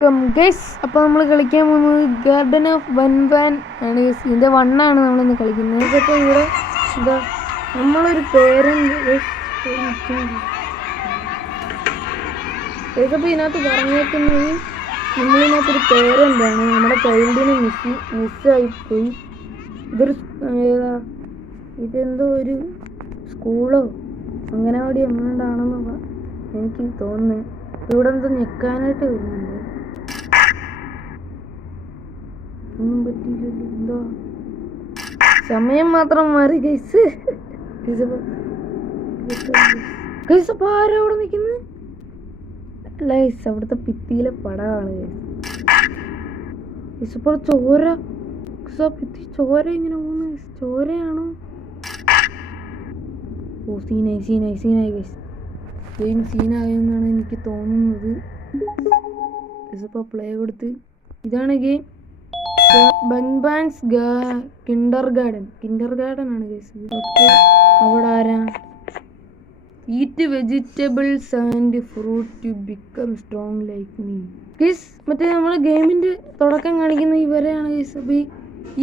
Guys, അപ്പോൾ നമ്മൾ കളിക്കാൻ പോകുന്നത് ഗാർഡൻ ഓഫ് വൻവാൻ ആണ് ഗൈസ്. ഇതിൻ്റെ വണ്ണാണ് നമ്മളിന്ന് കളിക്കുന്നത്. അപ്പോൾ ഇവിടെ എന്താ നമ്മളൊരു പേരൻ്റ് അപ്പോൾ ഇതിനകത്ത് പറഞ്ഞേക്കുന്നത് നമ്മളിതിനകത്തൊരു പേരൻ്റാണ്. നമ്മുടെ ചൈൽഡിനെ മിസ്സായിപ്പോയി. ഇതെന്തോ ഒരു സ്കൂളോ അംഗനവാടി എങ്ങാണ്ടാണെന്ന് എനിക്ക് തോന്നുന്നത്. ഇവിടെ എന്തോ ഞെക്കാനായിട്ട് വരുന്നുണ്ട്. ഒന്നും പറ്റിയില്ലല്ലോ. എന്തോ സമയം മാത്രം മാറി ഗൈസ്. അപ്പൊ ആരാ അവിടെ നിൽക്കുന്നത്? അല്ല ഗൈസ്, അവിടുത്തെ ഭിത്തിയിലെ പടമാണ് ഗൈസ്. ഇപ്പോൾ ചോര ഭിത്തി ചോര ഇങ്ങനെ പോകുന്നു ഗൈസ്. ചോരയാണോ? ഓ സീനായി ഗൈസ്. ഗെയിം സീനായെന്നാണ് എനിക്ക് തോന്നുന്നത്. ഇപ്പോൾ പ്ലേ കൊടുത്ത് ഇതാണ് ഗെയിം. ബൻബാൻസ് കിൻഡർ ഗാർഡൻ ആണ് ഗൈസ്. ഓക്കെ, അവിടെ ആരാ? Eat vegetables and fruit to become strong like me guys. മറ്റേ നമ്മൾ ഗെയിമിൻ്റെ തുടക്കം കാണിക്കുന്ന ഇവരെയാണ് ഗൈസ്. അപ്പോൾ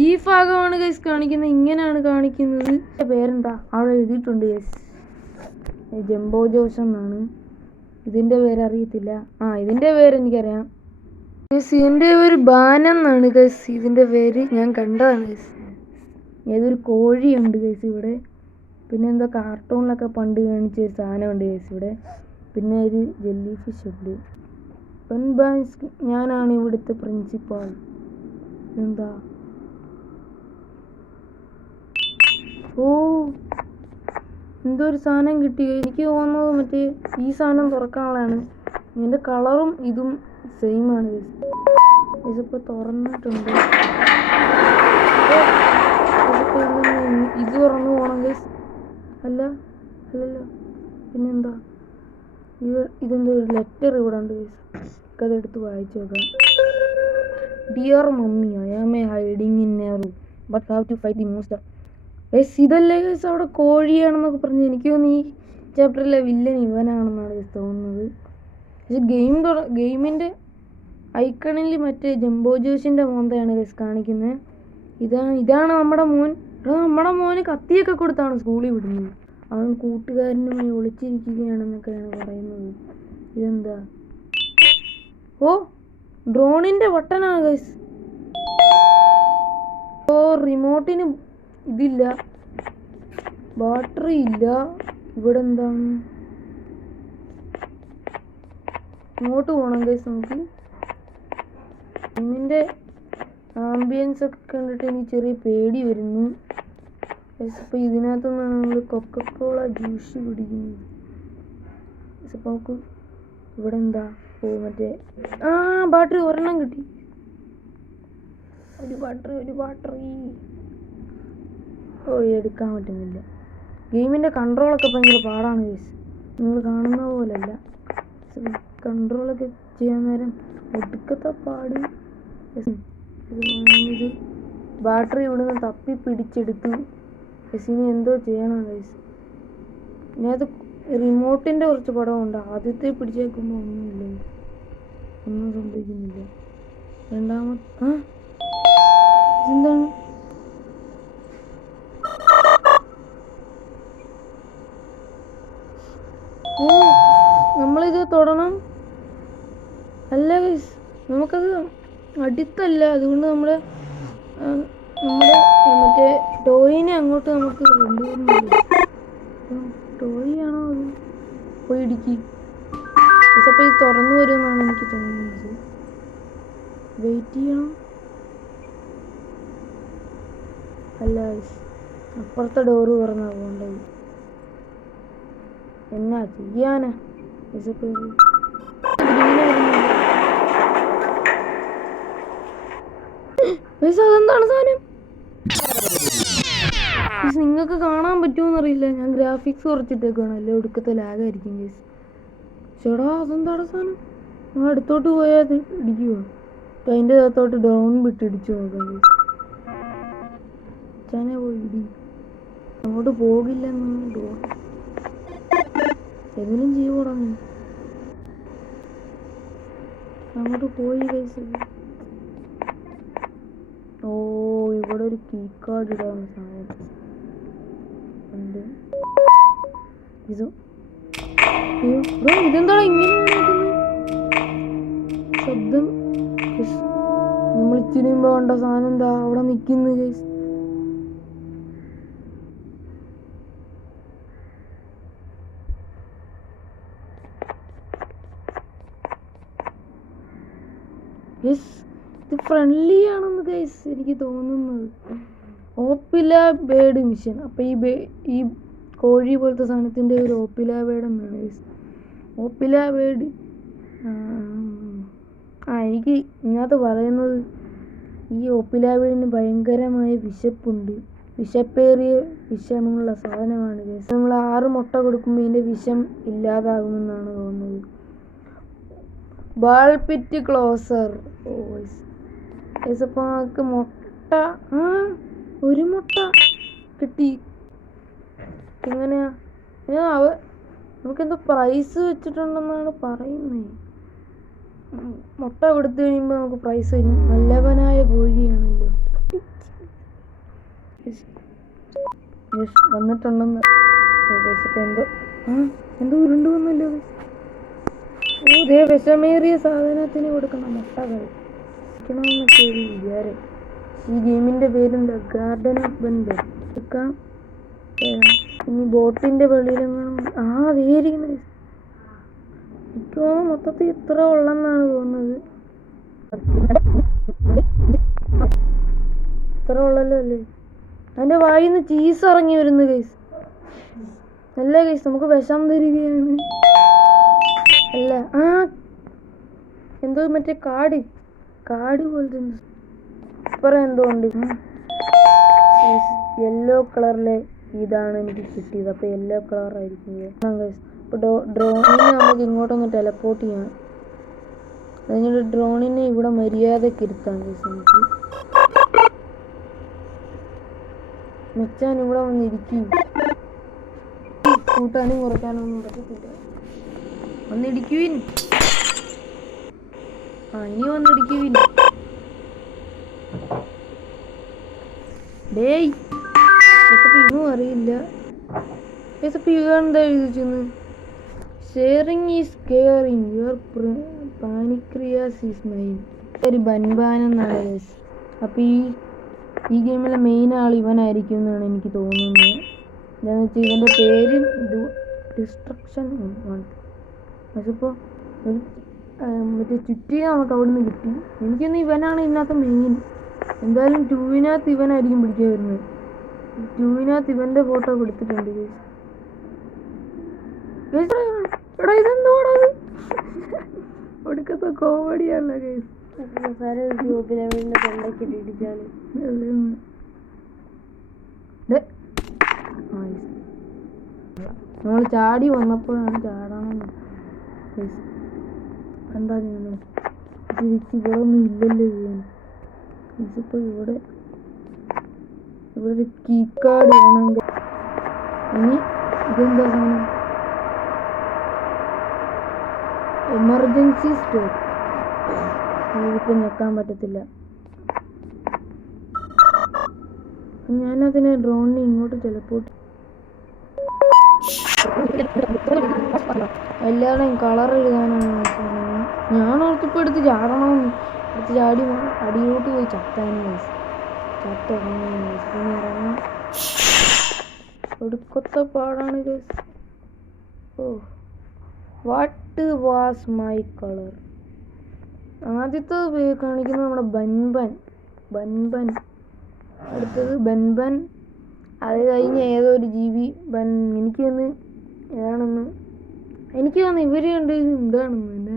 ഈ ഭാഗമാണ് ഗൈസ് കാണിക്കുന്നത്. ഇങ്ങനെയാണ് കാണിക്കുന്നത്. പേരെന്താ അവിടെ എഴുതിയിട്ടുണ്ട് ഗൈസ്. ജംബോ ജോസ് എന്നാണ്. ഇതിൻ്റെ പേര് അറിയത്തില്ല. ഇതിൻ്റെ പേര് എനിക്കറിയാം ഗൈസ്. ഇതിൻ്റെ പേര് ബാനം എന്നാണ് ഗൈസ്. ഇതിൻ്റെ പേര് ഞാൻ കണ്ടതാണ് ഗൈസ്. ഏതൊരു കോഴിയുണ്ട് ഗൈസ് ഇവിടെ. പിന്നെ എന്തോ കാർട്ടൂണിലൊക്കെ പണ്ട് കാണിച്ച ഒരു സാധനമുണ്ട് ഗൈസ് ഇവിടെ. പിന്നെ ഒരു ജെല്ലി ഫിഷ് ഉണ്ട്. ബൻബാൻസ് ഞാനാണ് ഇവിടുത്തെ പ്രിൻസിപ്പാൾ. എന്താ എന്തോ ഒരു സാധനം കിട്ടി. എനിക്ക് തോന്നുന്നത് മറ്റേ ഈ സാധനം തുറക്കാനുള്ളതാണ്. ഇതിൻ്റെ കളറും ഇതും സെയിം ആണ് ഗൈസ്. ഇതിപ്പോൾ തുറന്നിട്ടുണ്ട്. ഇത് തുറന്നു പോകണം ഗൈസ്. അല്ലല്ലോ പിന്നെന്താ? ഇതെന്തോ ഒരു ലെറ്റർ ഇവിടെ ഉണ്ട് ഗൈസ്. അതെടുത്ത് വായിച്ചു നോക്കാം. Dear mummy, I am hiding in a room but have to fight the monster. Guys ഇതല്ലേ ഗൈസ് അവിടെ കോഴിയാണെന്നൊക്കെ പറഞ്ഞ്. എനിക്ക് തോന്നുന്നു ഈ ചാപ്റ്ററിലെ വില്ലൻ ഇവനാണെന്നാണ് ഗൈസ് തോന്നുന്നത്. പക്ഷെ ഗെയിമിൻ്റെ ഐക്കണിൽ മറ്റേ ജംബോ ജോസിൻ്റെ മോന്തയാണ് ഗൈസ് കാണിക്കുന്നത്. ഇതാണ് നമ്മുടെ മോൻ. നമ്മുടെ മോന് കത്തിയൊക്കെ കൊടുത്താണ് സ്കൂളിൽ വിടുന്നത്. അവൻ കൂട്ടുകാരനുമായി ഒളിച്ചിരിക്കുകയാണെന്നൊക്കെയാണ് പറയുന്നത്. ഇതെന്താ? ഡ്രോണിൻ്റെ ബട്ടനാണ് ഗൈസ്. റിമോട്ടിന് ഇതില്ല, ബാറ്ററി ഇല്ല. ഇവിടെ എന്താണ്? ഇങ്ങോട്ട് പോകണം ഗൈസ് നമുക്ക്. ഗെയിമിൻ്റെ ആംബിയൻസ് ഒക്കെ കണ്ടിട്ട് എനിക്ക് ചെറിയ പേടി വരുന്നു. അപ്പോൾ ഇതിനകത്തുനിന്നാണ് നമ്മൾ കൊക്കക്കോള ജ്യൂസ് കുടിക്കുന്നത്. അപ്പോൾ നമുക്ക് ഇവിടെ എന്താ? മറ്റേ ബാറ്ററി ഒരെണ്ണം കിട്ടി. ഒരു ബാറ്ററി എടുക്കാൻ പറ്റുന്നില്ല. ഗെയിമിൻ്റെ കൺട്രോളൊക്കെ ഭയങ്കര പാടാണ് ഗൈസ്. നിങ്ങൾ കാണുന്ന പോലല്ല. കൺട്രോളൊക്കെ ചെയ്യാൻ നേരം ഒടുക്കത്തെ പാട്. ഇത് ബാറ്ററി ഇവിടുന്ന് തപ്പി പിടിച്ചെടുത്തു. ഇനി എന്തോ ചെയ്യണം ഗൈസ്. ഇതിനകത്ത് റിമോട്ടിൻ്റെ കുറച്ച് പടമുണ്ട്. ആദ്യത്തെ പിടിച്ചേക്കുമ്പോൾ ഒന്നും സംഭവിക്കുന്നില്ല. രണ്ടാമത്തെ ഇതെന്താണ്? നമ്മളിത് തൊടണം. അല്ല ഗൈസ്, നമുക്കത് അടുത്തല്ല. അതുകൊണ്ട് നമ്മുടെ മറ്റേ ടോയിനെ അങ്ങോട്ട് നമുക്ക് കൊണ്ടുവരുന്നില്ല. ടോയ് ആണോ അത്? പോയി ഇടിക്കി. അപ്പോൾ ഇത് തുറന്നു വരുമെന്നാണ് എനിക്ക് തോന്നുന്നത്. വെയിറ്റ് ചെയ്യണം. അല്ല ഗൈസ്, അപ്പുറത്തെ ഡോറ് തുറന്നാ പോകേണ്ടത്. എന്നാ ചെയ്യാനാ? അതെന്താണ് സാധനം? നിങ്ങൾക്ക് കാണാൻ പറ്റുമോന്നറിയില്ല. ഞാൻ ഗ്രാഫിക്സ് കുറച്ചിട്ടേക്കാണ്. അല്ലേ ഒടുക്കത്തെ ലാഗായിരിക്കും ഗൈസ്. ചേടാ അതെന്താണ് സാധനം? നമ്മൾ അടുത്തോട്ട് പോയാൽ അത് ഇടിക്കുമോ? അതിൻ്റെ അകത്തോട്ട് ഡൗൺ വിട്ടിടിച്ചു നോക്കാം ഗൈസ്. ചാനെ പോയി ഇടി. അങ്ങോട്ട് പോകില്ലെന്നു എന്തിനും ചെയ്യൂടാ നീ. അങ്ങോട്ട് പോയി ഗൈസ്. ഓ ഇവിടെ ഒരു കീ കാർഡ് ഇടാവുന്ന സാധനം ഉണ്ട്. ഇതെന്താ ഇങ്ങനെ ശബ്ദം? നമ്മൾ ഇച്ചിരി മുമ്പ് കണ്ട സാധനം എന്താ അവിടെ നിൽക്കുന്നു ഗൈസ്. ഇത് ഫ്രണ്ട്ലി ആണെന്ന് ഗൈസ് എനിക്ക് തോന്നുന്നത്. ഓപ്പില ബേർഡ് മിഷൻ. അപ്പൊ ഈ കോഴി പോലത്തെ സാധനത്തിന്റെ ഒരു ഓപ്പില ബേർഡ് എന്നാണ് ഗൈസ്. ഓപ്പില ബേർഡ്. എനിക്ക് ഇതിനകത്ത് പറയുന്നത് ഈ ഓപ്പില ബേർഡിന് ഭയങ്കരമായ വിശപ്പുണ്ട്. വിശപ്പേറിയ വിഷമുള്ള സാധനമാണ് ഗൈസ്. നമ്മൾ 6 മുട്ട കൊടുക്കുമ്പോൾ ഇതിന്റെ വിഷം ഇല്ലാതാകുമെന്നാണ് തോന്നുന്നത്. Ball pit closer. അപ്പോൾ നമുക്ക് മുട്ട ഒരു മുട്ട കിട്ടി. എങ്ങനെയാ നമുക്കെന്തോ പ്രൈസ് വെച്ചിട്ടുണ്ടെന്നാണ് പറയുന്നത്. മുട്ട കൊടുത്തു കഴിയുമ്പോൾ നമുക്ക് പ്രൈസ് തരും. നല്ലവനായ കോഴിയാണല്ലോ. വന്നിട്ടുണ്ടെന്ന് എന്തോ ഉരുണ്ടു വന്നല്ലോ. ഇതേ വിഷമേറിയ സാധനത്തിന് കൊടുക്കുന്ന മുട്ടകൾ ണമെന്നൊക്കെ ഒരു വിചാരം. ഈ ഗെയിമിന്റെ പേരുണ്ട് ഗാർഡൻ ഓഫ് ബൻബൻ. എടുക്കാം. ഇനി ബോട്ടിന്റെ വെളിയിലെങ്ങാനും അതേരിക്കുന്നത്. എനിക്ക് തോന്നുന്നു മൊത്തത്തിൽ ഇത്ര ഉള്ളെന്നാണ് തോന്നുന്നത്. ഇത്ര ഉള്ളല്ലോ അല്ലേ? അതിന്റെ വായിന്ന് ചീസ് ഇറങ്ങി വരുന്നു ഗൈസ്. അല്ല ഗൈസ്, നമുക്ക് വിഷം തരികയാണ്. അല്ല എന്തോ മറ്റേ കാട് പോലത്തെ ഇപ്പറ എന്തോ ഉണ്ട്. യെല്ലോ കളറിലെ ഇതാണ് എനിക്ക് കിട്ടിയത്. അപ്പോൾ യെല്ലോ കളർ ആയിരിക്കും. ഇപ്പോൾ ഡ്രോണിനെ നമുക്ക് ഇങ്ങോട്ടൊന്ന് ടെലപ്പോർട്ട് ചെയ്യാം. അതിനൊരു ഡ്രോണിനെ ഇവിടെ മര്യാദയ്ക്ക് ഇരുത്താം ഗൈസ്. നമുക്ക് മെച്ചാൻ ഇവിടെ വന്നിരിക്കും. കൂട്ടാനും കുറയ്ക്കാനൊന്നും പറ്റത്തില്ല. വന്നിടിക്കുവിൻ. ഇനി വന്നിടിക്കുവിൻ. ഡേയ് ഇതും അറിയില്ല. എന്താ എഴുതിച്ചെന്ന്? Sharing is caring your pancreas is mine. ഒരു ബൻബാൻ എന്നാണ് ഗൈസ്. അപ്പോൾ ഈ ഗെയിമിലെ മെയിൻ ആൾ ഇവനായിരിക്കും എന്നാണ് എനിക്ക് തോന്നുന്നത്. എന്താണെന്ന് വെച്ചാൽ ഇവൻ്റെ പേര് ഡിസ്ട്രക്ഷൻ ആണ്. അതിപ്പോൾ ഒരു മറ്റേ ചുറ്റിയെ നമുക്ക് അവിടെ നിന്ന് കിട്ടി. എനിക്കൊന്ന് ഇവനാണ് ഇതിനകത്ത് മെയിൻ. എന്തായാലും 2-നകത്ത് ഇവനായിരിക്കും പിടിക്കാൻ വരുന്നത്. 2-നകത്ത് ഇവൻ്റെ ഫോട്ടോ കൊടുത്തിട്ടുണ്ട്. ഇതെന്തോടാ ഒടുക്കത്തെ കോമഡിയാണല്ലോ ഗൈസ്. നമ്മൾ ചാടി വന്നപ്പോഴാണ് ചാടണമെന്ന്. എന്താ ഞാൻ ഇവിടെ ഒന്നും ഇല്ലല്ലോ ചെയ്യാൻ. ഇപ്പോൾ ഇവിടെ ഒരു കീ കാർഡ് വേണമെങ്കിൽ. ഇനി ഇതെന്താ സാധനം? Emergency store. ഇതിപ്പോൾ ഞെക്കാൻ പറ്റത്തില്ല. ഞാനതിനെ ഡ്രോണിനെ ഇങ്ങോട്ട് ടെലപ്പോർട്ട്. എല്ലാവരുടെയും കളർ എഴുതാനാണ് ഞാൻ ഓർത്തിപ്പോൾ എടുത്ത് ചാടണമെന്ന്. എടുത്ത് ചാടി അടിയിലോട്ട് പോയി ചത്താനും പിന്നെ ഇറങ്ങാം. ഒടുക്കത്തെ പാടാണ് guys. What was my colour? ആദ്യത്തെ കാണിക്കുന്നത് നമ്മുടെ ബൻബൻ. അടുത്തത് ബൻബൻ. അത് കഴിഞ്ഞ് ഏതോ ഒരു ജീവി എനിക്ക് തോന്നുന്നു ഇവര് കണ്ട് എന്താണെന്ന് തന്നെ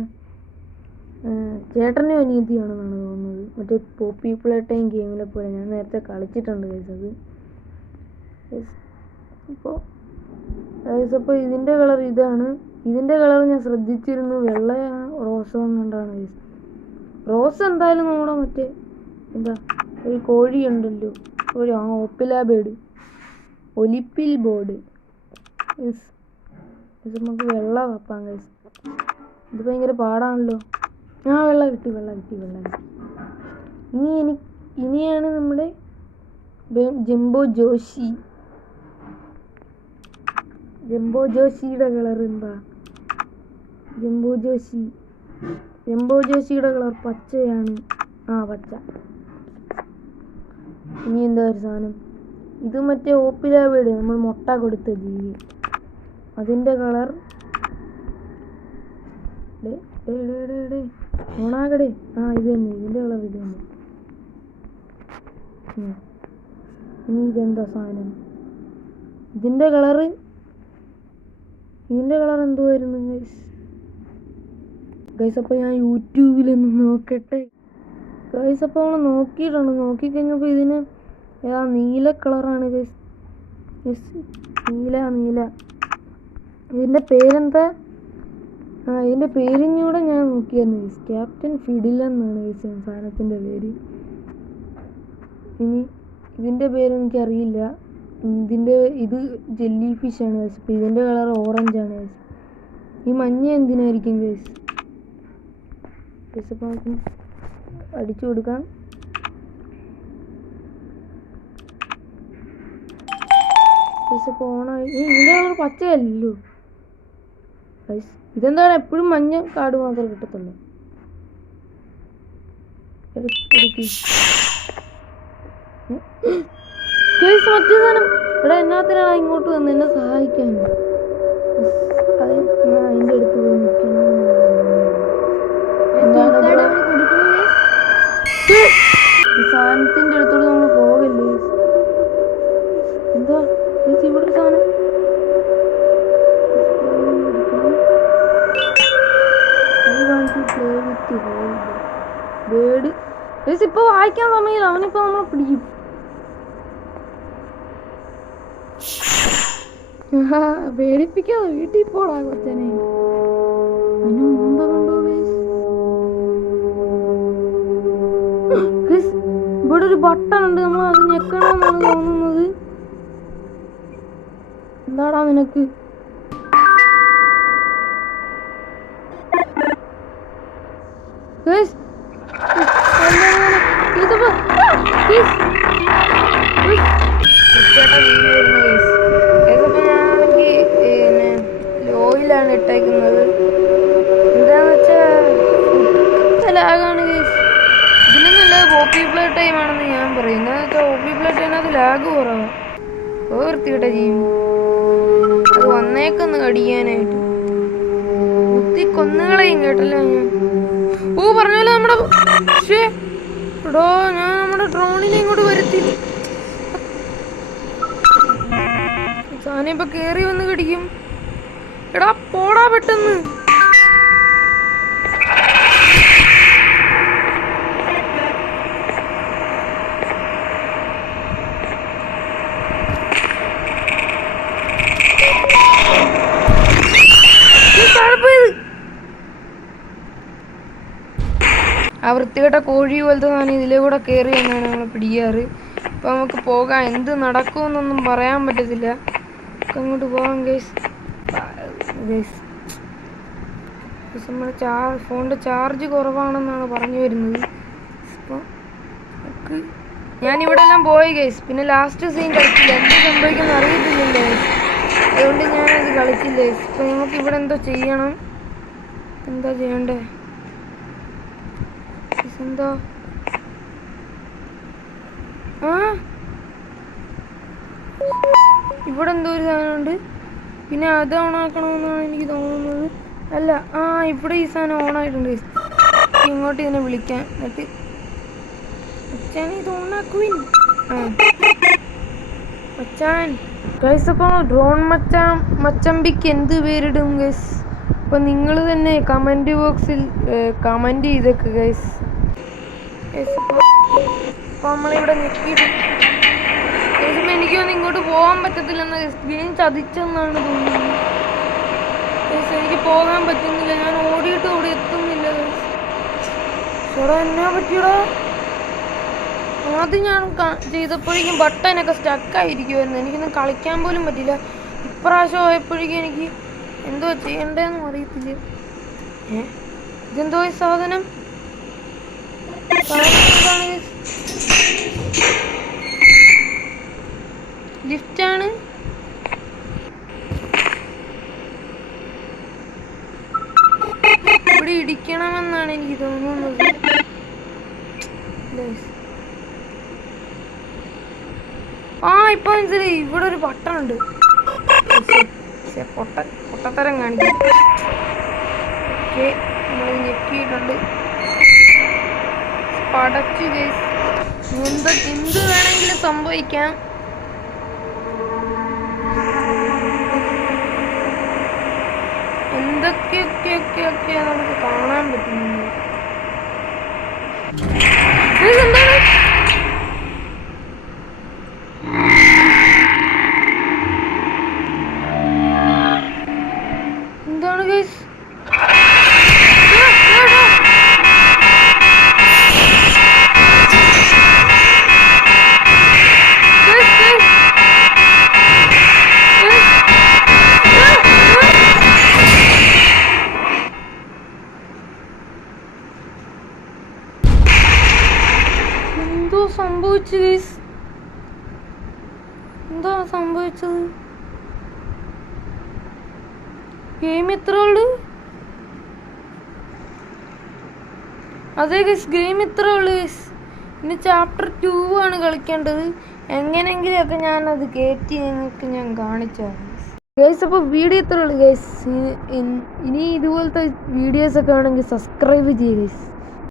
ചേട്ടനും അനിയത്തിയാണെന്നാണ് തോന്നുന്നത്. മറ്റേ പോപ്പി പ്ലേ ടൈം ഗെയിമിലെ പോലെ ഞാൻ നേരത്തെ കളിച്ചിട്ടുണ്ട് ഗൈസ്. അത് അപ്പോൾ ഇതിൻ്റെ കളർ ഇതാണ്. ഇതിൻ്റെ കളർ ഞാൻ ശ്രദ്ധിച്ചിരുന്നു. വെള്ള റോസോ കണ്ടാണ് ഗൈസ്. റോസ് എന്തായാലും നമ്മുടെ മറ്റേ എന്താ ഒരു കോഴിയുണ്ടല്ലോ, ഒരു ഓപ്പില ബേർഡ്, ഒലിപ്പിൽ ബോർഡ്. നമുക്ക് വെള്ള കപ്പാം ഗൈസ്. ഇത് ഭയങ്കര പാടാണല്ലോ. ആ വെള്ളം കിട്ടി. ഇനിയാണ് നമ്മുടെ ജംബോ ജോഷിയുടെ കളർ എന്താ? ജംബോ ജോഷിയുടെ കളർ പച്ചയാണ്. പച്ച. ഇനി എന്താ ഒരു സാധനം? ഇത് മറ്റേ ഓപ്പിലാവേഡ്, നമ്മൾ മുട്ട കൊടുത്ത ജീവി. അതിൻ്റെ കളർ ഓണാകടേ. ഇത് തന്നെ, ഇതിൻ്റെ കളർ ഇത് തന്നെ. ഇനി ഇതെന്താ സാധനം? ഇതിൻ്റെ കളർ എന്തുവായിരുന്നു ഗൈസ്? അപ്പോൾ ഞാൻ യൂട്യൂബിലൊന്ന് നോക്കട്ടെ ഗൈസ്. അപ്പോൾ നമ്മൾ നോക്കിക്കഴിഞ്ഞപ്പോൾ ഇതിന് നീല കളറാണ് ഗൈസ്. നീല. ഇതിൻ്റെ പേരെന്താ? ഇതിൻ്റെ പേരിഞ്ഞൂടെ ഞാൻ നോക്കിയായിരുന്നു ഗൈസ്. ക്യാപ്റ്റൻ ഫിഡിൽ എന്നാണ് ഗൈസ് സാധനത്തിൻ്റെ പേര്. ഇനി ഇതിൻ്റെ പേരെനിക്കറിയില്ല. ഇത് ജെല്ലി ഫിഷാണ് ഗൈസ്. അപ്പോൾ ഇതിൻ്റെ കളർ ഓറഞ്ചാണ് ഗൈസ്. ഈ മഞ്ഞ എന്തിനായിരിക്കും ഗൈസ്? അപ്പോൾ നമുക്ക് അടിച്ചു കൊടുക്കാം. ഇപ്പോൾ ഓണായി. ഇതിൻ്റെ കളർ പച്ചയല്ലോ ഗൈസ്. ഇതെന്താണ് എപ്പോഴും മഞ്ഞ കാർഡ് മാത്രമേ കിട്ടത്തുള്ളൂ? മറ്റേ സാധനം എന്നാത്തിനാണ് ഇങ്ങോട്ട് വന്ന് എന്നെ സഹായിക്കാൻ? അതിൻ്റെ അടുത്ത് പോയി നിൽക്കണം. സാധനത്തിൻ്റെ അടുത്തോട് നമ്മൾ പോകല്ലേ? എന്താ ഇവിടെ ഒരു സാധനം? ബേഡ് ഇപ്പൊ വായിക്കാൻ സമയമില്ല. അവനിപ്പോ നമ്മളെ പിടിക്കും. പേടിപ്പിക്കാതെ വീട്ടിൽ പോടാ കൊച്ചനെ. അതിന് മുമ്പ് കണ്ടോ ഇവിടെ ഒരു ബട്ടൺ ഉണ്ട്. നമ്മൾ അത് ഞെക്കണമെന്നാണ് തോന്നുന്നത്. എന്താടാ നിനക്ക്? ലോയിലാണ് ഇട്ടേക്കുന്നത്. എന്താന്ന് വെച്ചാൽ ലാഗാണ് ഗൈസ്. ഇതിലൊന്നുമില്ല, ഓപ്പി പ്ലേ ടൈം ആണെന്ന് ഞാൻ പറയും. എന്താന്ന് വെച്ചാൽ ഓപ്പി പ്ലേ ടൈമിനകത്ത് ലാഗ് കുറവാണ്. വൃത്തിയിട്ട ജീവി അത് വന്നേക്കൊന്ന് കടിക്കാനായിട്ട് കുത്തി കൊന്നുകളയും കേട്ടല്ലോ ഞാൻ. പറഞ്ഞല്ലോ നമ്മുടെ ഞാൻ നമ്മുടെ ഡ്രോണിനെ ഇങ്ങോട്ട് വരുത്തി. സാധനം ഇപ്പൊ കേറി വന്ന് കടിക്കും. എടാ പോടാ പെട്ടെന്ന്. ആ വൃത്തികെട്ട കോഴി പോലത്തെ സാധനം ഇതിലെ കൂടെ കയറി എന്നാണ് നമ്മൾ പിടിക്കാറ്. അപ്പം നമുക്ക് പോകാം. എന്ത് നടക്കുമെന്നൊന്നും പറയാൻ പറ്റത്തില്ല. അങ്ങോട്ട് പോകാം ഗൈസ്. നമ്മുടെ ഫോണിൻ്റെ ചാർജ് കുറവാണെന്നാണ് പറഞ്ഞു വരുന്നത്. അപ്പോൾ നമുക്ക് ഞാനിവിടെ എല്ലാം പോയി ഗൈസ്. പിന്നെ ലാസ്റ്റ് സീൻ കളിച്ചില്ല. എന്ത് സംഭവിക്കുമെന്ന് അറിയത്തില്ലല്ലോ ഗൈസ്. അതുകൊണ്ട് ഞാനത് കളിച്ചില്ല ഗൈസ്. അപ്പോൾ നമുക്ക് ഇവിടെ എന്തോ ചെയ്യണം. എന്താ ചെയ്യണ്ടേ? എന്തോ ഇവിടെ എന്തോ ഒരു സാധനമുണ്ട്. പിന്നെ അത് ഓണാക്കണമെന്നാണ് എനിക്ക് തോന്നുന്നത്. അല്ല, ഇവിടെ ഈ സാധനം ഓണായിട്ടുണ്ട്. ഇങ്ങോട്ട് ഇതിനെ വിളിക്കാം. എന്നിട്ട് അച്ഛൻ ഇത് ഓണാക്കുവിൻ. അച്ഛൻ ഗൈസ്. അപ്പോൾ ഡ്രോൺ മച്ചമ്പിക്ക് എന്ത് പേരിടും ഗൈസ്? അപ്പോൾ നിങ്ങൾ തന്നെ കമൻറ്റ് ബോക്സിൽ കമൻറ്റ് ചെയ്തേക്ക് ഗൈസ്. അപ്പോൾ നമ്മളിവിടെ നിൽക്കിയിട്ട് എനിക്കൊന്നും ഇങ്ങോട്ട് പോകാൻ പറ്റത്തില്ലെന്ന് ഗെയിം ചതിച്ചെന്നാണ് തോന്നുന്നത്. എനിക്ക് പോകാൻ പറ്റുന്നില്ല. ഞാൻ ഓടിയിട്ട് അവിടെ എത്തുന്നില്ല. ചേട്ടാ എന്നാ പറ്റിയടാ? ആദ്യം ഞാൻ ചെയ്തപ്പോഴേക്കും ബട്ടനൊക്കെ സ്റ്റക്കായിരിക്കുമായിരുന്നു. എനിക്കൊന്നും കളിക്കാൻ പോലും പറ്റില്ല. ഇപ്രാവശ്യം പോയപ്പോഴേക്കും എനിക്ക് എന്തോ ചെയ്യണ്ടേന്നും അറിയത്തില്ല. ഇതെന്തോ ഈ സാധനം? ലിഫ്റ്റാണ്. ഇവിടെ ഇടിക്കണമെന്നാണ് എനിക്ക് തോന്നുന്നത്. ഇപ്പൊ മനസ്സിലായി, ഇവിടെ ഒരു ബട്ടൺ ഉണ്ട്. പൊട്ടത്തരം കാണിക്കും. ഓക്കെ, നമ്മൾ ഞെക്കിയിട്ടുണ്ട്. പടച്ചു ഗൈസ്. എന്ത് വേണമെങ്കിലും സംഭവിക്കാം. എന്തൊക്കെയൊക്കെ നമുക്ക് കാണാൻ പറ്റുന്നുണ്ട്. എന്താണ് ഗൈസ്? എന്തോ സംഭവിച്ചു ഗൈസ്. എന്താ സംഭവിച്ചത്? ഗെയിം എത്ര ഉള്ളു? അതെ ഗൈസ്, ഗെയിം ഇത്ര ഉള്ളു ഗൈസ്. ഇനി ചാപ്റ്റർ 2 ആണ് കളിക്കേണ്ടത്. എങ്ങനെങ്കിലുമൊക്കെ ഞാനത് കയറ്റി നിങ്ങൾക്ക് ഞാൻ കാണിച്ചു ഗൈസ്. അപ്പോൾ വീഡിയോ ഇത്ര ഉള്ളു ഗൈസ്. ഇനി ഇതുപോലത്തെ വീഡിയോസൊക്കെ ആണെങ്കിൽ സബ്സ്ക്രൈബ് ചെയ്യുക ഗൈസ്.